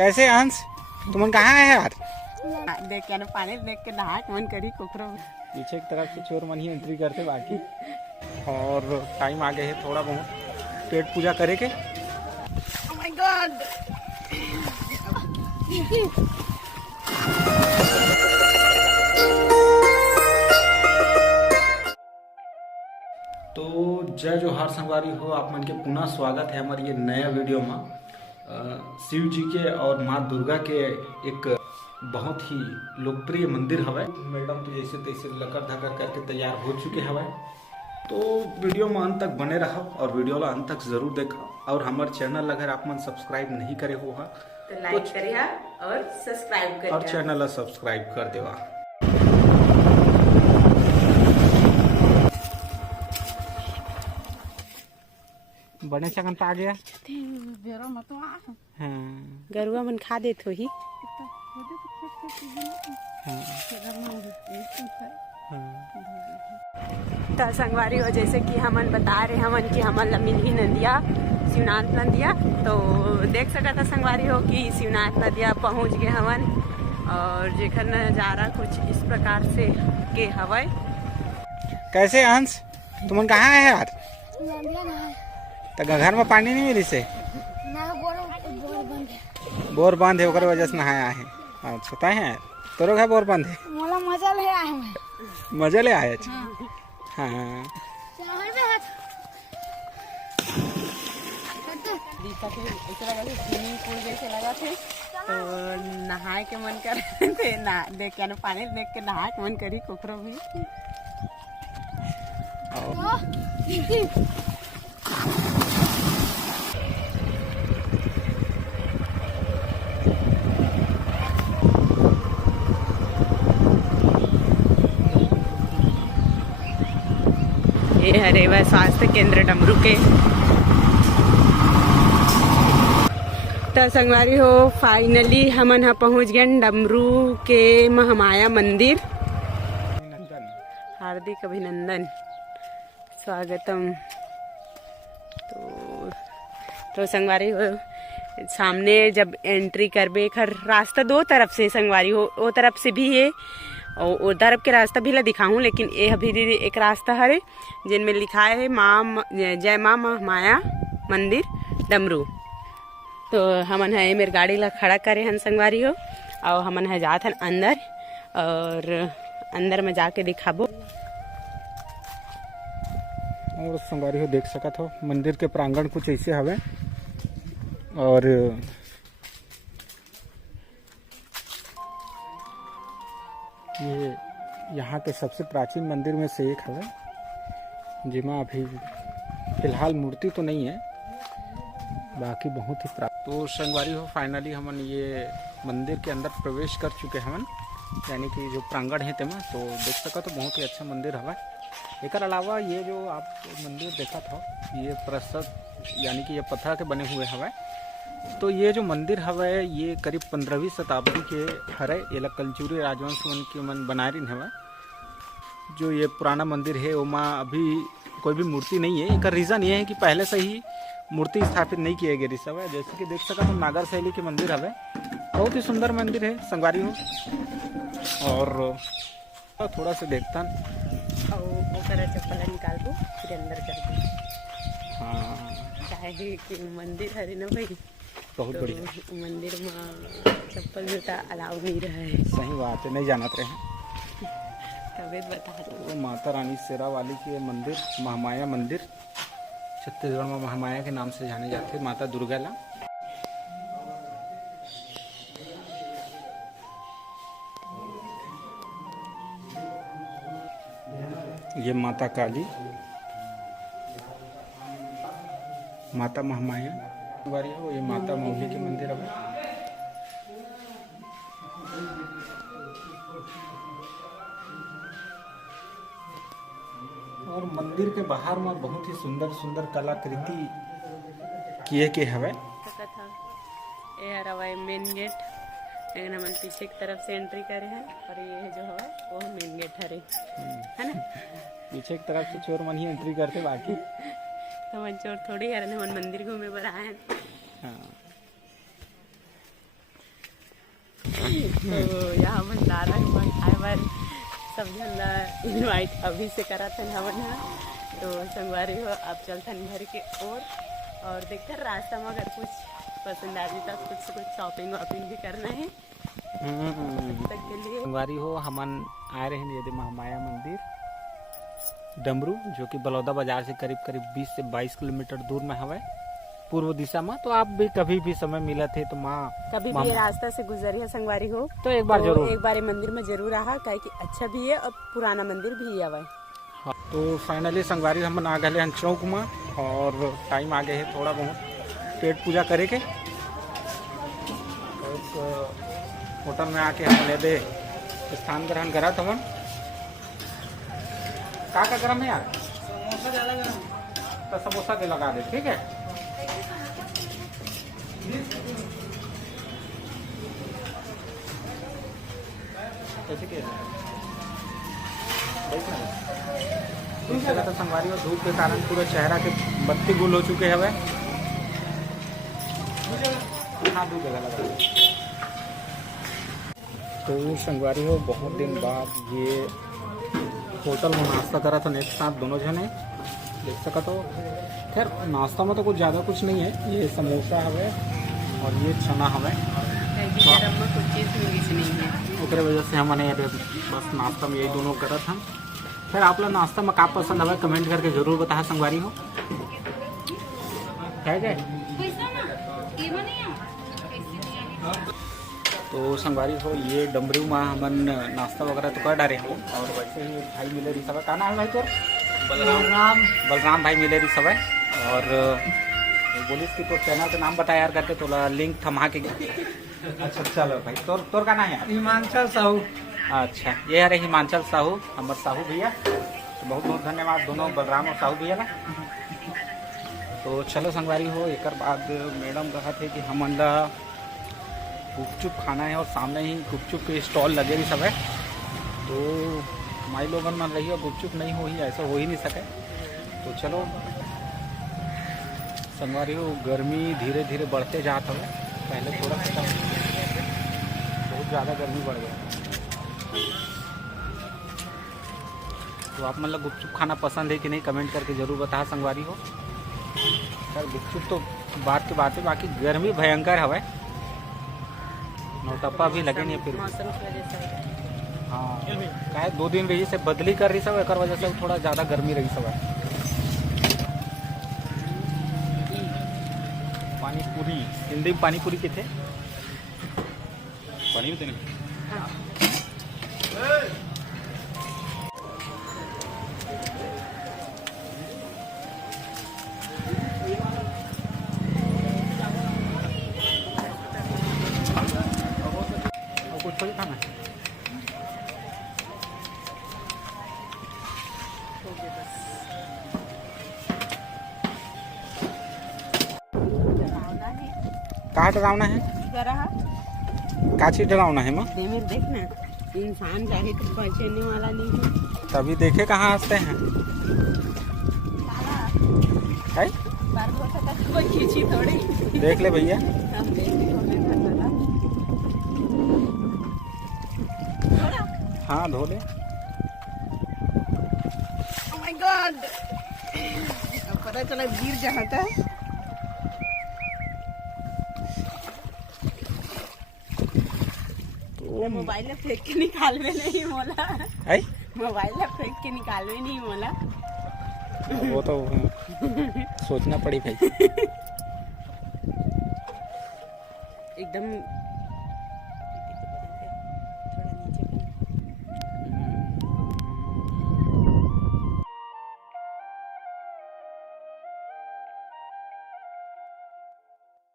कैसे अंश तुम कहाँ है यार? देख के पानी देख के नहा मन करी कुकरो पीछे की तरफ से चोर मन ही एंट्री करते बाकी। और टाइम आ गए है थोड़ा बहुत पेट पूजा करे के। Oh my God. तो जय जोहार संगवारी हो, आप मन के पुनः स्वागत है हमारे ये नया वीडियो में। शिव जी के और माँ दुर्गा के एक बहुत ही लोकप्रिय मंदिर हवा। मैडम तो जैसे तैसे लकर धकर करके तैयार हो चुके हवा। तो वीडियो में अंत तक बने रहो और वीडियो ला अंत तक जरूर देखो। और हमारे चैनल अगर आप मन सब्सक्राइब नहीं करे हो तो लाइक करिए और सब्सक्राइब करिए और चैनल ला सब्सक्राइब कर देवा। बने चकन पा गया गरुआ मन खा देत होही। तो संगवारी हो जैसे कि हमन बता रहे हमन कि हमन ला मिलही नदिया शिवनाथ नदिया। तो देख सकता था संगवारी हो कि शिवनाथ नदिया पहुंच गए हमन और जेकर नजारा कुछ इस प्रकार से के हवाई। कैसे अंश तुम कहाँ है यार? तो घर में पानी नहीं मिली से बोर बंद है ओकर वजह से नहाया है। अच्छा तय है तोरो घर बोर बंद है? मजा ले आए मजा ले आए। अच्छा हाँ स्विमिंग पूल जैसे लगा थे तो नहाए के मन कर थे ना देख के पानी देख के नहाए के मन करी कुकरो भी। ये हरेवा स्वास्थ्य केंद्र डमरू के। तो संगवारी हो फाइनली हमन हा पहुंच गए डमरू के महामाया मंदिर। हार्दिक अभिनंदन स्वागतम। तो संगवारी हो सामने जब एंट्री करबे खर रास्ता दो तरफ से संगवारी हो, वो तरफ से भी है और उधर के रास्ता भी ला दिखाऊं, लेकिन ये अभी एक रास्ता है जिनमें लिखा है माँ जय माँ माया मंदिर डमरू। तो हमन है मेरे गाड़ी ला खड़ा करे हन संगवारी हो और हमन है जात हन अंदर और अंदर में जाके दिखाबो। और संगवारी हो देख सकत हो मंदिर के प्रांगण कुछ ऐसे हवे और ये यहाँ के सबसे प्राचीन मंदिर में से एक है जिसमें अभी फिलहाल मूर्ति तो नहीं है, बाकी बहुत ही तो संगवारी हो फाइनली हमन ये मंदिर के अंदर प्रवेश कर चुके हमन, यानी कि जो प्रांगण है तेमा। तो देख सका तो बहुत ही अच्छा मंदिर हवा। एक अलावा ये जो आप मंदिर देखा था ये प्रस्तुत यानी कि ये पत्थर के बने हुए हवा। तो ये जो मंदिर हवे ये करीब 15वीं शताब्दी के हरे ये कलचुरी राजवंश मन के मन बनाए रही हवा। जो ये पुराना मंदिर है वहाँ अभी कोई भी मूर्ति नहीं है। एक रीज़न ये है कि पहले से ही मूर्ति स्थापित नहीं किए गए सब है। जैसे कि देख सका तो नागर शैली के मंदिर हवे, बहुत ही सुंदर मंदिर है संगवारी हो। और थोड़ा सा देखता चप्पल निकाल दो फिर अंदर कर दो। हाँ चाहे कि मंदिर है ना भाई, बहुत तो बढ़िया मंदिर में चप्पल जूता अलाउ नहीं रहे। सही बात है, नहीं जानत रहे। तबियत बता दो। तो माता रानी शेरा वाली के मंदिर महामाया मंदिर छत्तीसगढ़ में महामाया के नाम से जाने जाते माता दुर्गा ला। ये माता काली माता महामाया बारी हो, ये माता मौली के मंदिर है। और मंदिर के बाहर में बहुत ही सुंदर सुंदर कलाकृति किए के हवे। ये हवा मेन गेट, लेकिन हम पीछे की तरफ से एंट्री करे हैं और ये जो हवा वो मेन गेट है ना। पीछे की तरफ से चोर मन ही एंट्री करते बाकी तो मन चोर थोड़ी है, हम मंदिर घूमे पर आए हैं। हाँ तो यहाँ भंडारा हुआ खाए बार सब जन इनवाइट अभी से करा था हवन यहाँ। तो संगवारी हो आप चलथन घर के और देखते रास्ता में अगर कुछ पसंद आ जाता कुछ शॉपिंग वॉपिंग भी करना है तक के लिए। संगवारी हो हमन आए रहे यदि महामाया मंदिर डमरू जो कि बलौदा बाजार से करीब 20 से 22 किलोमीटर दूर में हवे पूर्व दिशा में। तो आप भी कभी भी समय मिला थे तो माँ कभी भी रास्ता से गुजरी है संगवारी हो तो एक बार जरूर एक बार मंदिर में जरूर रहा काहे कि अच्छा भी है और पुराना मंदिर भी है। हाँ, तो फाइनली संगवारी हम आ गए हैं चौक में और टाइम आ गए है थोड़ा बहुत पेट पूजा करे के। होटल में आके हम दे स्थान ग्रहण करा था। का गरम है यार? समोसा ज़्यादा गरम तो समोसा के लगा दे, ठीक है। कैसे तो संगवारी और धूप के कारण पूरा चेहरा के बत्ती गुल हो चुके हवे। हाँ दो जगह लगा। तो संगवारी हो बहुत दिन बाद ये होटल में नाश्ता करा था एक साथ दोनों जने देख सका। तो खैर नाश्ता में तो कुछ ज़्यादा कुछ नहीं है, ये समोसा हवे और ये चना हवे ओकरे वजह से हमने बस नाश्ता में यही दोनों करा था। फिर आप लोग नाश्ता में का पसंद हवे कमेंट करके जरूर बताया संगवारी हो है। तो संगवारी हो ये डमरू में हमन नाश्ता वगैरह तो कर डाले हैं और वैसे ही भाई मिले रही सब। का नाम है भाई तो? बलराम भाई मिले रही सब। और बोलिस कि तो चैनल का नाम बता यार करके तो लिंक थमा के। अच्छा चलो भाई तोर का नाम है? हिमांचल साहू। अच्छा ये है हिमांचल साहू हमार साहू भैया। तो बहुत बहुत धन्यवाद दोनों बलराम और साहू भैया का। तो चलो संगवारी हो एक बाद मैडम कहा थे कि हम गुपचुप खाना है और सामने ही गुपचुप के स्टॉल लगे भी सब है। तो माई लोगन मान रही हो गुपचुप नहीं हो ही ऐसा हो ही नहीं सके। तो चलो संगवारी हो गर्मी धीरे धीरे बढ़ते जाता है। पहले थोड़ा सा बहुत ज़्यादा गर्मी बढ़ गया। तो आप मतलब गुपचुप खाना पसंद है कि नहीं कमेंट करके ज़रूर बता संगवारी हो। सर गुपचुप तो बात की बात है, बाकी गर्मी भयंकर हवा। नौटप्पा भी लगे नहीं फिर मौसम की वजह से। हाँ क्या 2 दिन रही से बदली कर रही सब एक वजह से थोड़ा ज़्यादा गर्मी रही सब। पानी पूरी हिंदी में पानी पूरी के थे पानी में कुछ थोड़ी खाना है। कहाँ डरावना है? का चीज डरावना है माँ? देखना इंसान चाहे तो पहुँचने वाला नहीं है। तभी देखे कहाँ हंसते हैं है? कोई खींची थोड़ी देख ले भैया। हाँ धो ले। Oh my God! पता चला गिर जहाँ था। तो मोबाइल फेंक के निकालवे नहीं मोला। मोबाइल फेंक के निकालवे नहीं मोला। वो तो सोचना पड़ी भाई। एकदम